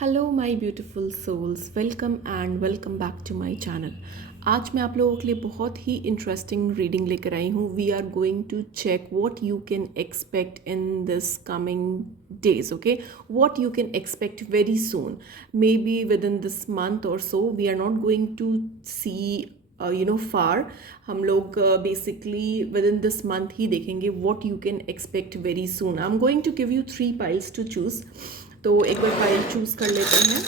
Hello my beautiful souls, welcome back to my channel. आज मैं आप लोगों के लिए बहुत ही इंटरेस्टिंग रीडिंग लेकर आई हूँ। We are going to check what you can expect in this coming days, okay. What you can expect very soon, maybe with in this month or so. We are not going to see far. हम लोग basically with in this month ही देखेंगे what you can expect very soon. I am going to give you 3 piles to choose. तो एक बार pile choose कर लेते हैं।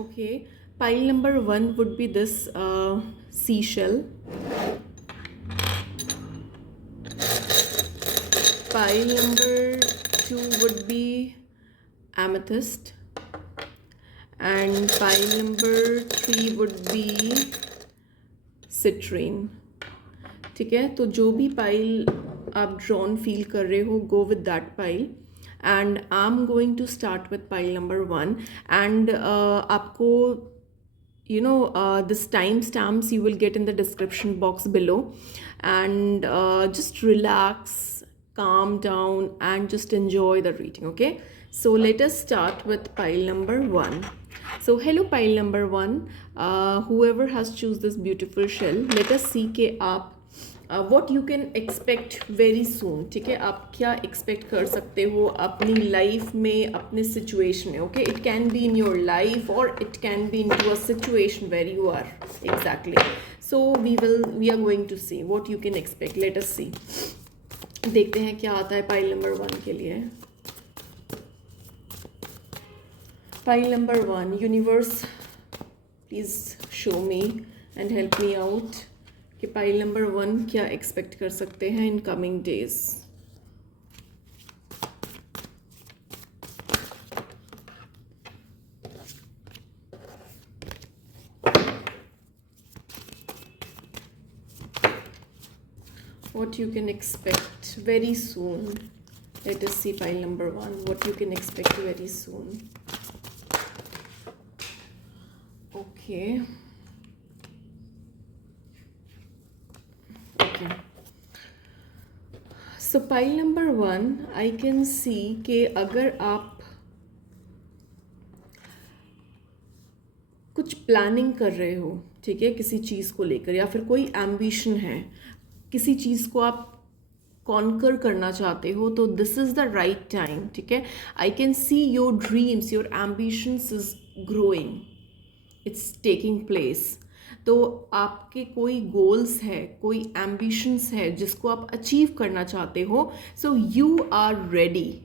Okay, pile number 1 would be this sea shell. Pile number 2 would be amethyst, and pile number 3 would be citrine। ठीक है, तो जो भी पाइल आप ड्रॉन फील कर रहे हो, go with that pile. And I am going to start with pile number 1। And आपको this time stamps you will get in the description box below, and just relax, calm down, and just enjoy the reading, okay? So let us start with pile number 1. So hello pile number 1, whoever has choose this beautiful shell, let us see कि आप what you can expect very सून। ठीक है, आप क्या expect कर सकते हो अपनी लाइफ में, अपने सिचुएशन में। Okay, it can be in your life और it can be in to a situation where you are exactly. So we are going to see what you can expect. Let us see, देखते हैं क्या आता है pile number 1 के लिए। Pile number 1, universe please show me and help me out कि pile number 1 क्या expect कर सकते हैं in coming days. What you can expect very soon. Let us see pile number 1, what you can expect very soon. Okay. So pile number 1, I can see कि अगर आप कुछ planning कर रहे हो, ठीक है, किसी चीज़ को लेकर, या फिर कोई एम्बिशन है, किसी चीज़ को आप कॉन्कर करना चाहते हो, तो this is the right time. ठीक है, आई can see your dreams, your ambitions is growing, it's taking place. तो आपके कोई गोल्स है, कोई एम्बिशंस है जिसको आप अचीव करना चाहते हो, सो यू आर रेडी।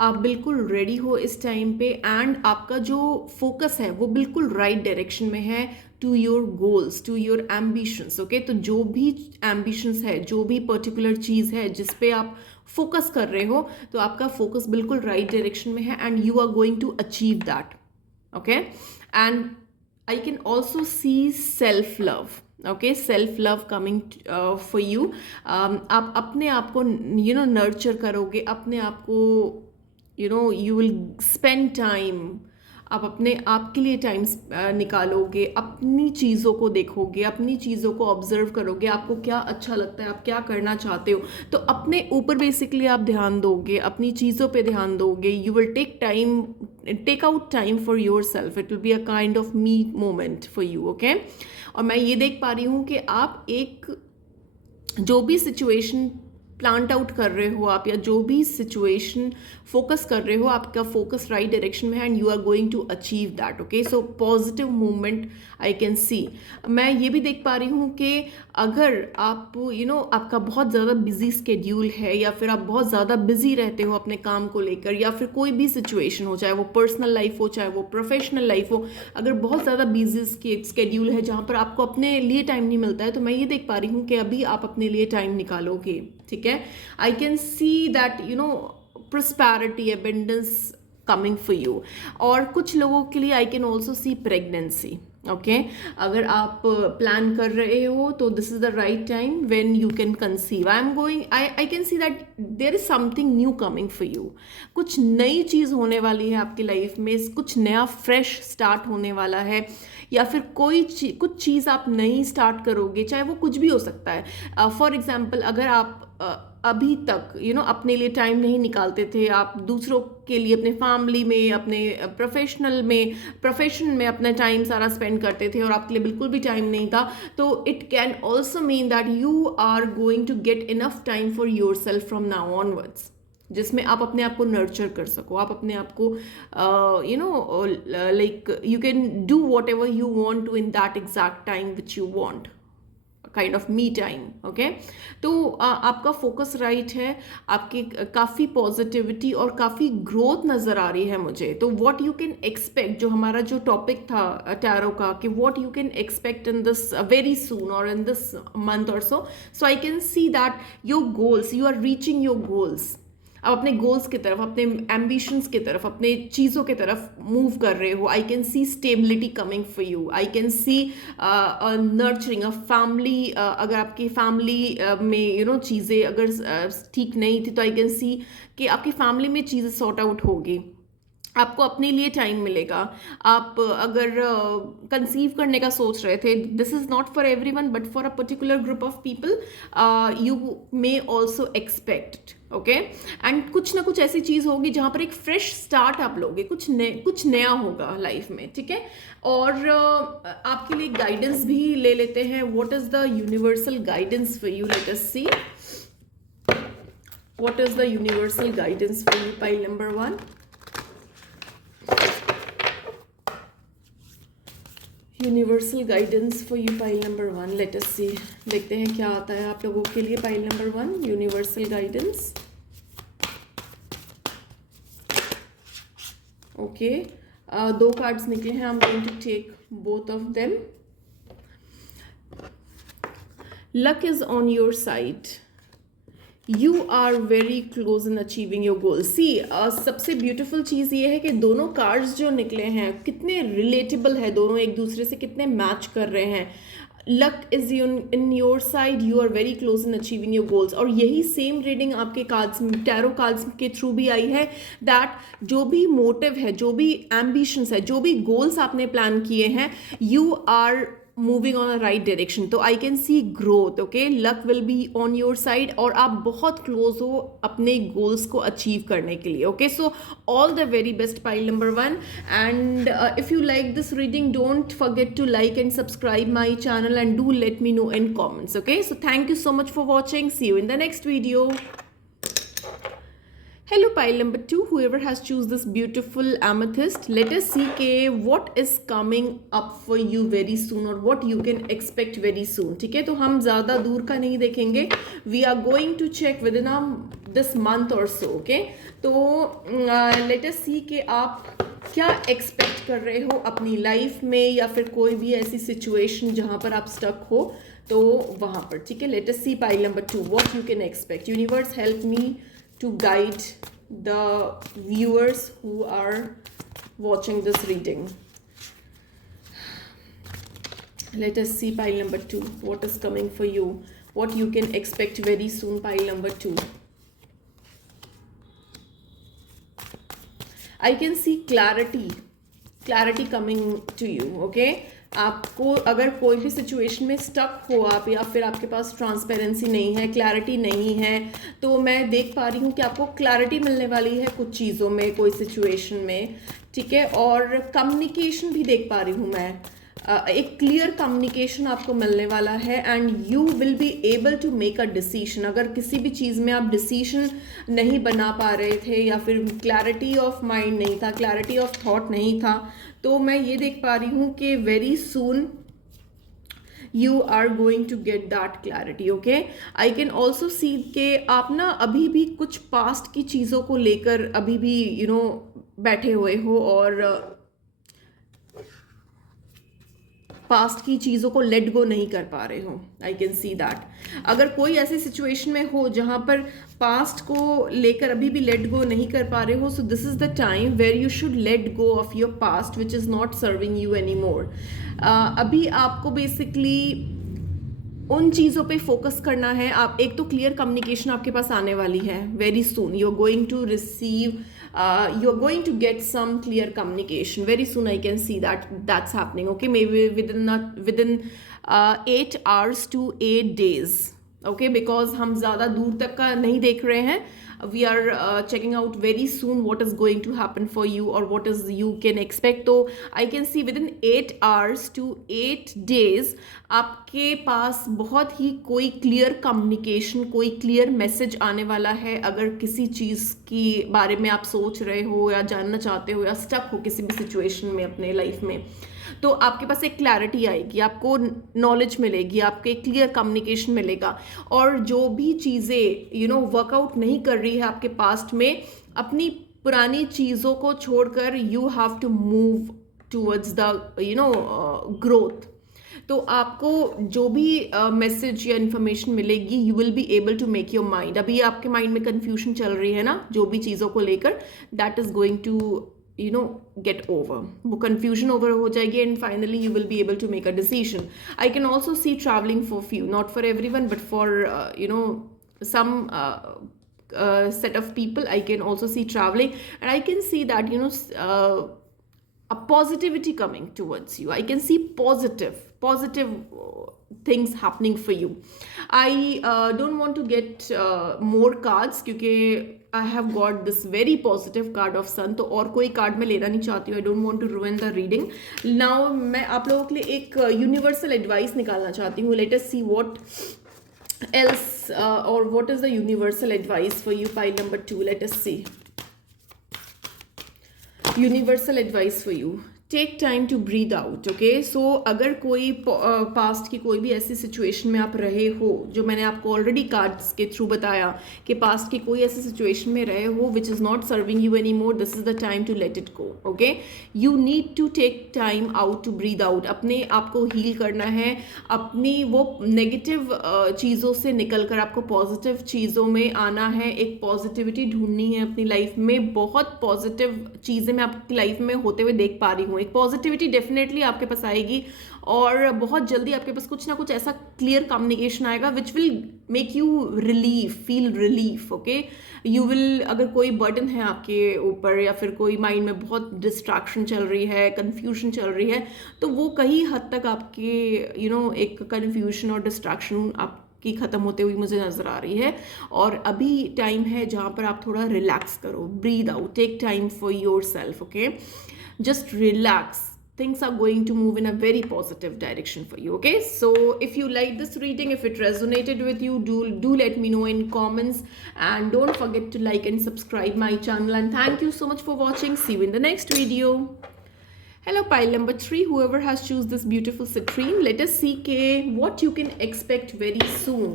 आप बिल्कुल रेडी हो इस टाइम पे, एंड आपका जो फोकस है वो बिल्कुल राइट डायरेक्शन में है to your goals, to your ambitions. Okay, तो जो भी एम्बिशंस है, जो भी पर्टिकुलर चीज़ है जिस पे आप फोकस कर रहे हो, तो आपका फोकस बिल्कुल राइट डायरेक्शन में है and you are going to achieve that. Okay, and I can also see self-love. Okay, self-love coming for you. आप अपने आप को नर्चर करोगे, अपने आप को you will spend time. आप अपने आप के लिए टाइम निकालोगे, अपनी चीज़ों को देखोगे, अपनी चीज़ों को ऑब्जर्व करोगे, आपको क्या अच्छा लगता है, आप क्या करना चाहते हो, तो अपने ऊपर बेसिकली आप ध्यान दोगे, अपनी चीज़ों पे ध्यान दोगे। You will take out time for yourself. It will be a kind of me moment for you. Okay, और मैं ये देख पा रही हूँ कि आप एक जो भी सिचुएशन प्लांट आउट कर रहे हो आप, या जो भी सिचुएशन फोकस कर रहे हो, आपका फोकस राइट डायरेक्शन में है and you are going to achieve that. Okay, so positive movement I can see. मैं ये भी देख पा रही हूँ कि अगर आप आपका बहुत ज़्यादा बिजी स्केड्यूल है, या फिर आप बहुत ज़्यादा बिजी रहते हो अपने काम को लेकर, या फिर कोई भी सिचुएशन हो, चाहे वो पर्सनल लाइफ हो, चाहे वो प्रोफेशनल लाइफ हो, अगर बहुत ज़्यादा बिजी स्केड्यूल है जहाँ पर आपको अपने लिए टाइम नहीं मिलता है, तो मैं ये देख पा रही हूँ कि अभी आप अपने लिए टाइम निकालोगे। ठीक है, आई can see that prosperity, abundance coming for you. और कुछ लोगों के लिए I can also see pregnancy. Okay, अगर आप प्लान कर रहे हो तो this is the right time when you can conceive. I can see that there is something new coming for you. कुछ नई चीज़ होने वाली है आपकी लाइफ में, कुछ नया फ्रेश स्टार्ट होने वाला है, या फिर कुछ चीज़ आप नई स्टार्ट करोगे, चाहे वो कुछ भी हो सकता है। फॉर एग्जाम्पल, अगर आप अभी तक अपने लिए टाइम नहीं निकालते थे, आप दूसरों के लिए, अपने फैमिली में, अपने प्रोफेशन में अपना टाइम सारा स्पेंड करते थे और आपके लिए बिल्कुल भी टाइम नहीं था, तो it can also mean that you are going to get enough time for yourself from now onwards, जिसमें आप अपने आप को नर्चर कर सको, आप अपने आप को like you can do whatever you want to in that exact time which you want, kind of me time. Okay, तो आपका फोकस राइट है, आपकी काफ़ी पॉजिटिविटी और काफ़ी ग्रोथ नज़र आ रही है मुझे। तो व्हाट यू कैन एक्सपेक्ट, जो हमारा जो टॉपिक था टैरो का, कि what you can expect in this very soon और in this month or so I can see that your goals, you are reaching your goals. आप अपने गोल्स की तरफ, अपने एम्बिशंस की तरफ, अपने चीज़ों की तरफ मूव कर रहे हो। आई can C stability coming for you, I can C nurturing a family. अगर आपकी फैमिली में चीज़ें अगर ठीक नहीं थी, तो आई कैन सी कि आपकी फैमिली में चीज़ें सॉर्ट आउट होगी, आपको अपने लिए टाइम मिलेगा। आप अगर कंसीव करने का सोच रहे थे, this is not for everyone but for a particular group of people, you may also expect. Okay, and कुछ ना कुछ ऐसी चीज़ होगी जहाँ पर एक फ्रेश स्टार्ट आप लोगे, कुछ नया होगा लाइफ में, ठीक है। और आपके लिए गाइडेंस भी ले लेते हैं। What is the universal guidance for you, let us see what is the universal guidance for you, pile number 1। Universal guidance for you, pile number 1। Let us see, देखते हैं क्या आता है आप लोगों के लिए। Pile number 1, universal guidance. Okay, 2 cards निकले हैं, I am going to take both of them. Luck is on your side, you are very close in achieving your goal. See, सबसे ब्यूटिफुल चीज़ ये है कि दोनों कार्ड्स जो निकले हैं कितने रिलेटेबल है, दोनों एक दूसरे से कितने मैच कर रहे हैं। Luck is in your side, you are very close in achieving your goals. और यही सेम रीडिंग आपके कार्ड्स, टैरो कार्ड्स के थ्रू भी आई है, दैट जो भी मोटिव है, जो भी एम्बिशंस है, जो भी गोल्स आपने प्लान किए हैं, you are moving on a right direction. तो I can see growth. Okay, luck will be on your side और आप बहुत क्लोज हो अपने गोल्स को अचीव करने के लिए। Okay, so all the very best, pile number 1। And if you like this reading, don't forget to like and subscribe my channel and do let me know in comments. Okay, so thank you so much for watching. See you in the next video. Hello pile number 2, whoever has choose this beautiful amethyst, let us see what is coming up for you very soon or what you can expect very soon. ठीक है, तो हम ज़्यादा दूर का नहीं देखेंगे, we are going to check within this month or so. Okay, तो let us see कि आप क्या एक्सपेक्ट कर रहे हो अपनी लाइफ में या फिर कोई भी ऐसी सिचुएशन जहाँ पर आप स्टक हो तो वहाँ पर। ठीक है, let us see pile number 2, what you can expect. Universe help me to guide the viewers who are watching this reading. Let us see pile number 2, what is coming for you, what you can expect very soon, pile number 2. I can see clarity coming to you. Okay, आपको अगर कोई भी situation में stuck हो आप, या फिर आपके पास ट्रांसपेरेंसी नहीं है, क्लैरिटी नहीं है, तो मैं देख पा रही हूँ कि आपको क्लैरिटी मिलने वाली है कुछ चीज़ों में, कोई सिचुएशन में। ठीक है, और कम्युनिकेशन भी देख पा रही हूँ मैं, एक क्लियर कम्युनिकेशन आपको मिलने वाला है and you will be able to make a decision. अगर किसी भी चीज़ में आप डिसीजन नहीं बना पा रहे थे या फिर क्लैरिटी ऑफ माइंड नहीं था, क्लैरिटी ऑफ थॉट नहीं था, तो मैं ये देख पा रही हूँ कि very soon you are going to get that clarity. Okay, I can also see कि आप ना अभी भी कुछ पास्ट की चीज़ों को लेकर अभी भी बैठे हुए हो और पास्ट की चीज़ों को लेट गो नहीं कर पा रहे हो। आई कैन सी दैट। अगर कोई ऐसी सिचुएशन में हो जहाँ पर पास्ट को लेकर अभी भी लेट गो नहीं कर पा रहे हो, so this is the time where you should let go of your past which is not serving you anymore. अभी आपको बेसिकली उन चीज़ों पे फोकस करना है। आप एक तो क्लियर कम्युनिकेशन आपके पास आने वाली है very soon, you are going to receive, you are going to get some clear communication very soon. I can see that's happening. Okay, maybe within 8 hours to 8 days. Okay, because हम ज़्यादा दूर तक का नहीं देख रहे हैं. We are checking out very soon what is going to happen for you और what is you can expect. तो I can see with 8 hours to 8 days आपके पास बहुत ही कोई क्लियर कम्युनिकेशन, कोई क्लियर मैसेज आने वाला है. अगर किसी चीज़ की बारे में आप सोच रहे हो या जानना चाहते हो या स्टक हो किसी भी सिचुएशन में अपने लाइफ में, तो आपके पास एक क्लैरिटी आएगी, आपको नॉलेज मिलेगी, आपको एक क्लियर कम्युनिकेशन मिलेगा. और जो भी चीज़ें वर्कआउट नहीं कर रही है आपके पास्ट में, अपनी पुरानी चीज़ों को छोड़कर you have to move towards the growth. तो आपको जो भी मैसेज या इन्फॉर्मेशन मिलेगी, you will be able to make your mind. अभी आपके माइंड में कन्फ्यूजन चल रही है ना जो भी चीज़ों को लेकर, that is going to get over. वो confusion over हो जाएगी and finally you will be able to make a decision. I can also see traveling for few, not for everyone, but for some set of people. I can also see traveling, and I can see that a positivity coming towards you. I can see positive things happening for you. I don't want to get more cards क्योंकि I have got this very positive card of sun, तो और कोई card मैं लेना नहीं चाहती हूँ. I don't want to ruin the reading. Now मैं आप लोगों के लिए एक universal advice निकालना चाहती हूँ. Let us see what else or what is the universal advice for you. Pile number 2. Let us see. Universal advice for you. Take time to breathe out. Okay, so अगर कोई past की कोई भी ऐसी situation में आप रहे हो, जो मैंने आपको ऑलरेडी कार्ड्स के थ्रू बताया कि पास्ट की कोई ऐसी सिचुएशन में रहे हो which is not serving you anymore, this is the time to let it go. Okay, you need to take time out to breathe out. अपने आप को हील करना है, अपनी वो नेगेटिव चीज़ों से निकल कर आपको पॉजिटिव चीज़ों में आना है. एक पॉजिटिविटी ढूंढनी है अपनी लाइफ में. बहुत पॉजिटिव चीज़ें मैं आपकी लाइफ में होते हुए देख पा रही हूँ. एक पॉजिटिविटी डेफिनेटली आपके पास आएगी और बहुत जल्दी आपके पास कुछ ना कुछ ऐसा क्लियर कम्युनिकेशन आएगा which will make you feel relief. Okay, you will, अगर कोई बर्डन है आपके ऊपर या फिर कोई माइंड में बहुत डिस्ट्रैक्शन चल रही है, कन्फ्यूजन चल रही है, तो वो कहीं हद तक आपके एक कन्फ्यूजन और डिस्ट्रैक्शन की ख़त्म होते हुए मुझे नज़र आ रही है. और अभी टाइम है जहाँ पर आप थोड़ा रिलैक्स करो, breathe out, take time for yourself. Okay, just relax. Things are going to move in a very positive direction for you. Okay, so if you like this reading, if it resonated with you, do let me know in comments, and don't forget to like and subscribe my channel. And thank you so much for watching. See you in the next video. Hello, pile number 3, whoever has choose this beautiful citrine, let us see what you can expect very soon.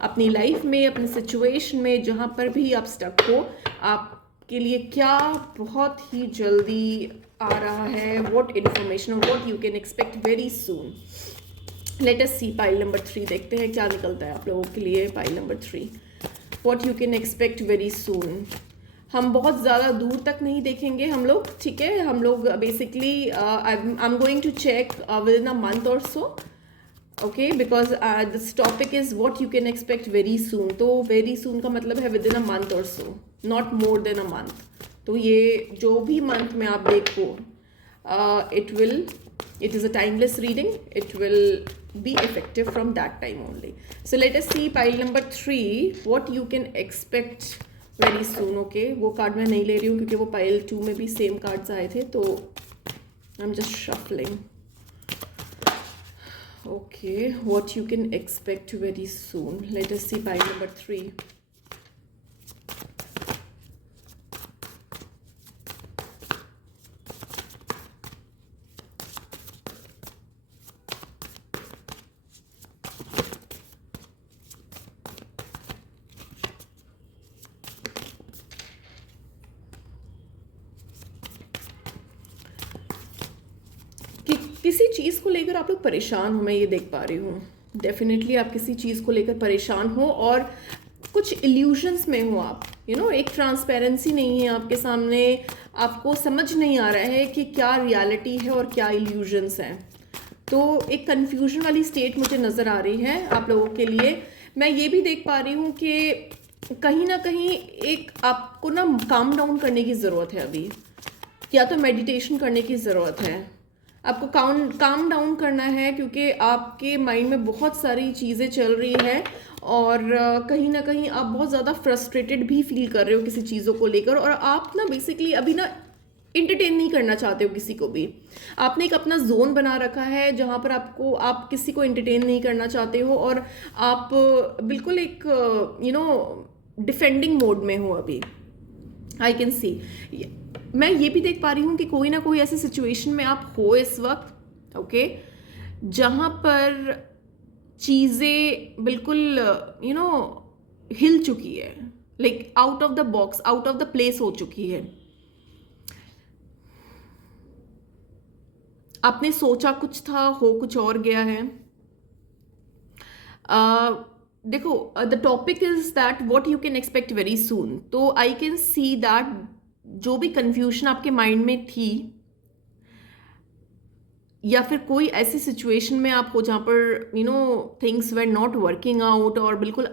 अपनी life में, अपनी situation में जहाँ पर भी आप stuck हो, आपके लिए क्या बहुत ही जल्दी आ रहा है, what information or what you can expect very soon. Let us see pile number 3. देखते हैं क्या निकलता है आप लोगों के लिए. pile number 3, what you can expect very soon. हम बहुत ज़्यादा दूर तक नहीं देखेंगे हम लोग, ठीक है. हम लोग basically I'm going to check within a month or so. Okay, because this topic is what you can expect very soon. तो very soon का मतलब है within a month or so, not more than a month. तो ये जो भी month में आप देखो, it is a timeless reading. It will be effective from that time only. So let us see pile number 3, what you can expect very soon. Okay, वो card मैं नहीं ले रही हूँ क्योंकि वो pile 2 में भी सेम कार्ड्स आए थे, तो I'm just shuffling. Okay, what you can expect very soon. Let us see pile number 3. किसी चीज़ को लेकर आप लोग परेशान हो, मैं ये देख पा रही हूँ. डेफिनेटली आप किसी चीज़ को लेकर परेशान हो और कुछ इल्यूजन्स में हो आप. एक ट्रांसपेरेंसी नहीं है आपके सामने, आपको समझ नहीं आ रहा है कि क्या रियलिटी है और क्या इल्यूजन्स हैं. तो एक कन्फ्यूजन वाली स्टेट मुझे नज़र आ रही है आप लोगों के लिए. मैं ये भी देख पा रही हूँ कि कहीं ना कहीं एक आपको ना काम डाउन करने की ज़रूरत है अभी, या तो मेडिटेशन करने की ज़रूरत है. आपको काम डाउन करना है क्योंकि आपके माइंड में बहुत सारी चीज़ें चल रही है और कहीं ना कहीं आप बहुत ज़्यादा फ्रस्ट्रेटेड भी फील कर रहे हो किसी चीज़ों को लेकर, और आप ना बेसिकली अभी ना इंटरटेन नहीं करना चाहते हो किसी को भी। आपने एक अपना जोन बना रखा है जहाँ पर आप किसी को इंटरटेन नहीं करना चाहते हो, और आप बिल्कुल एक डिफेंडिंग मोड में हो अभी। आई कैन सी, मैं ये भी देख पा रही हूँ कि कोई ना कोई ऐसी सिचुएशन में आप हो इस वक्त, ओके, जहाँ पर चीज़ें बिल्कुल हिल चुकी है, like out of the box, out of the place हो चुकी है। आपने सोचा कुछ था, हो कुछ और गया है। देखो, the topic is that what you can expect very सून। तो आई कैन सी दैट जो भी कंफ्यूजन आपके माइंड में थी, या फिर कोई ऐसी सिचुएशन में आप हो जहाँ पर things were not working out, और बिल्कुल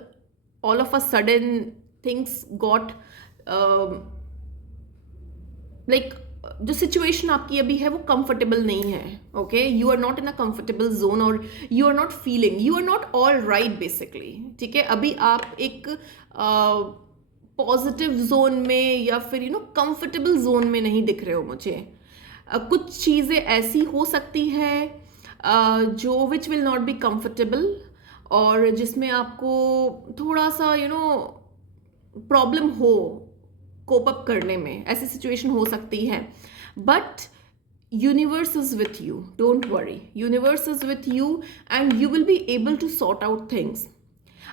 all of a sudden things got like जो सिचुएशन आपकी अभी है वो कंफर्टेबल नहीं है, okay, you are not in a comfortable zone, और you are not feeling, you are not all right basically, ठीक है। अभी आप एक पॉजिटिव जोन में या फिर कंफर्टेबल जोन में नहीं दिख रहे हो मुझे। कुछ चीज़ें ऐसी हो सकती है जो which will not be comfortable, और जिसमें आपको थोड़ा सा प्रॉब्लम हो कोप अप करने में, ऐसी सिचुएशन हो सकती है। But universe is with you, don't worry, universe is with you and you will be able to sort out things.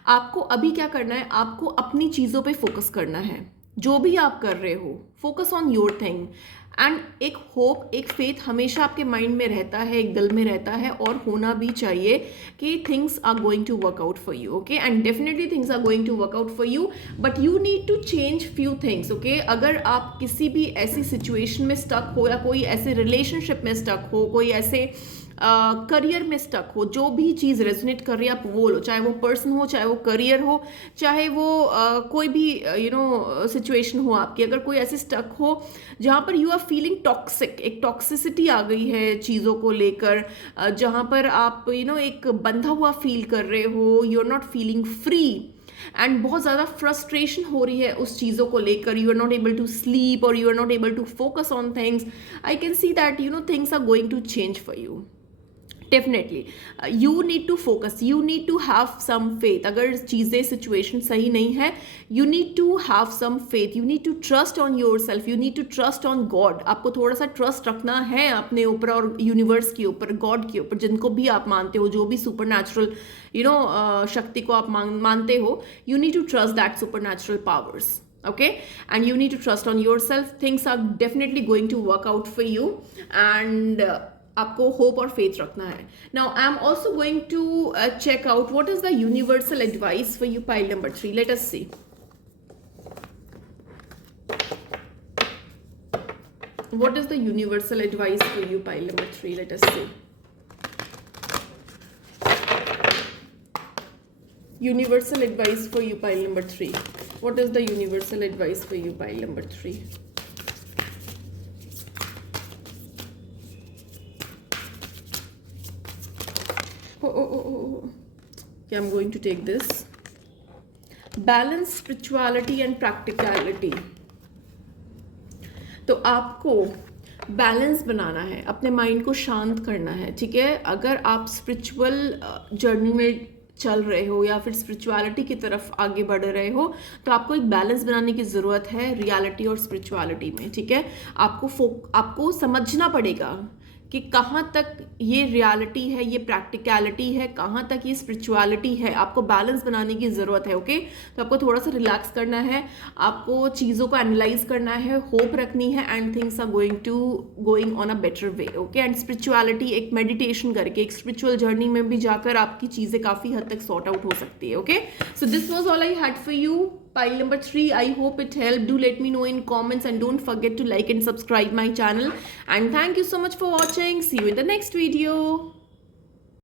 आपको अभी क्या करना है, आपको अपनी चीज़ों पे फोकस करना है। जो भी आप कर रहे हो, focus on your thing, and एक होप, एक फेथ हमेशा आपके माइंड में रहता है, एक दिल में रहता है, और होना भी चाहिए कि things are going to work out for you, okay, and definitely things are going to work out for you, but you need to change few things, okay. अगर आप किसी भी ऐसी सिचुएशन में स्टक हो, या कोई ऐसे रिलेशनशिप में स्टक हो, कोई ऐसे करियर में स्टक हो, जो भी चीज़ रेजोनेट कर रही है आप वो लो, चाहे वो पर्सन हो, चाहे वो करियर हो, चाहे वो कोई भी सिचुएशन हो आपकी। अगर कोई ऐसे स्टक हो जहाँ पर यू आर फीलिंग टॉक्सिक, एक टॉक्सिसिटी आ गई है चीज़ों को लेकर, जहाँ पर आप एक बंधा हुआ फील कर रहे हो, you are not feeling free, and बहुत ज़्यादा फ्रस्ट्रेशन हो रही है उस चीज़ों को लेकर, you are not able to sleep, और you are not able to focus on things, I can see that things are going to change for you. Definitely you need to focus, you need to have some faith. अगर चीज़ें situation सही नहीं है, you need to have some faith, you need to trust on your self, you need to trust on God. आपको थोड़ा सा trust रखना है अपने ऊपर और यूनिवर्स के ऊपर, गॉड के ऊपर, जिनको भी आप मानते हो, जो भी सुपर नेचुरल शक्ति को आप मानते हो, you need to trust that supernatural powers, okay, and you need to trust on yourself. Things are definitely going to work out for you, and आपको होप और फेथ रखना है। Now I am also going to check out what is the universal advice for you, pile number 3। Let us see what is the universal advice for you, pile number 3. Let us see. Universal advice for you, pile number 3. What is the universal advice for you, pile number 3? Okay, I'm going to take this. Balance spirituality and practicality. तो आपको balance बनाना है, अपने mind को शांत करना है, ठीक है। अगर आप स्पिरिचुअल जर्नी में चल रहे हो या फिर स्पिरिचुअलिटी की तरफ आगे बढ़ रहे हो, तो आपको एक बैलेंस बनाने की ज़रूरत है रियलिटी और स्पिरिचुअलिटी में, ठीक है। आपको समझना पड़ेगा कि कहाँ तक ये रियलिटी है, ये प्रैक्टिकलिटी है, कहाँ तक ये स्पिरिचुअलिटी है। आपको बैलेंस बनाने की ज़रूरत है, ओके। तो आपको थोड़ा सा रिलैक्स करना है, आपको चीज़ों को एनालाइज करना है, होप रखनी है, and things are going on a better way, okay. And spirituality, एक मेडिटेशन करके, एक स्पिरिचुअल जर्नी में भी जाकर आपकी चीज़ें काफ़ी हद तक सॉर्ट आउट हो सकती है, okay. So this was all I had for you, pile number 3. I hope it helped. Do let me know in comments, and don't forget to like and subscribe my channel, and thank you so much for watching. See you in the next video.